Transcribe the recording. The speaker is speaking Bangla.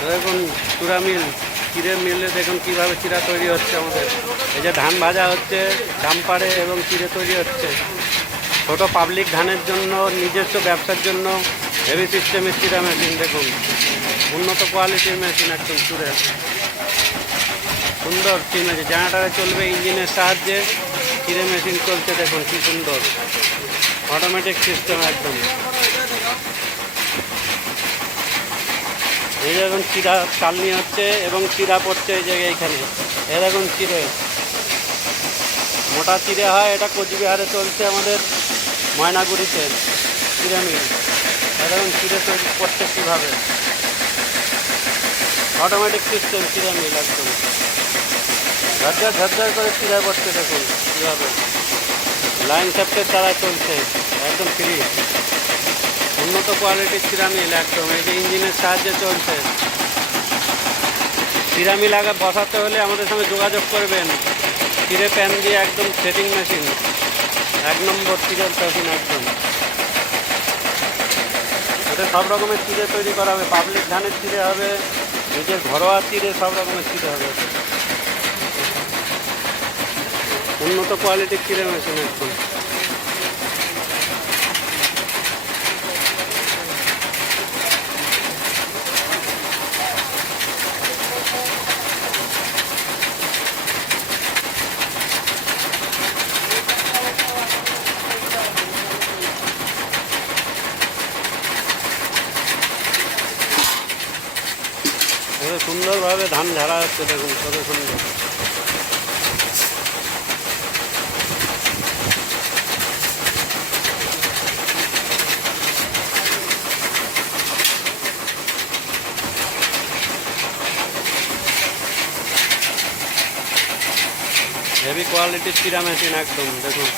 দেখুন চূড়া মিল চিড়ে মিলে দেখুন কীভাবে চিড়া তৈরি হচ্ছে আমাদের। এই যে ধান ভাজা হচ্ছে ডাম্পারে এবং চিড়ে তৈরি হচ্ছে। ছোট পাবলিক ধানের জন্য, নিজস্ব ব্যবসার জন্য হেভি সিস্টেমের চিড়া মেশিন দেখুন। উন্নত কোয়ালিটির মেশিন একদম চুড়ে। সুন্দর চিড় মেশিন জেনারেটারে চলবে ইঞ্জিনের সাহায্যে। চিড়ে মেশিন চলছে দেখুন, কি সুন্দর। অটোমেটিক সিস্টেম একদম। এই দেখুন চিরা চালনি হচ্ছে এবং চিরা পড়ছে এই জায়গায় এইখানে এ দেখুন চিড়ে মোটা চিড়ে হয়, এটা কোচবিহারে চলছে আমাদের ময়নাগুড়িতে চিড়ে মিল। এ দেখুন চিড়ে তৈরি করছে কীভাবে? অটোমেটিক সিস্টেম চিড়ে মিল একদম। ঝরঝর ঝরঝর করে চিড়া করছে দেখুন কীভাবে। লাইন শ্যাফটের দ্বারা চলছে। একদম ফ্রি উন্নত কোয়ালিটির সিরামিল, একদম। এই যে ইঞ্জিনের সাহায্যে চলছে। সিরামিল আগে বসাতে হলে আমাদের সঙ্গে যোগাযোগ করবেন। চিড়ে প্যান দিয়ে একদম সেটিং মেশিন এক নম্বর চিড়ের মেশিন একদম। এটা সব রকমের চিড়ে তৈরি করা হবে। পাবলিক ধানের চিড়ে হবে, নিজের ঘরোয়া চিড়ে সব রকমের চিড়ে হবে। উন্নত কোয়ালিটির চিড়ে মেশিন একদম। সুন্দরভাবে ধান ঝাড়া হচ্ছে দেখুন কত সুন্দর। হেভি কোয়ালিটির চিরা মেশিন একদম দেখুন।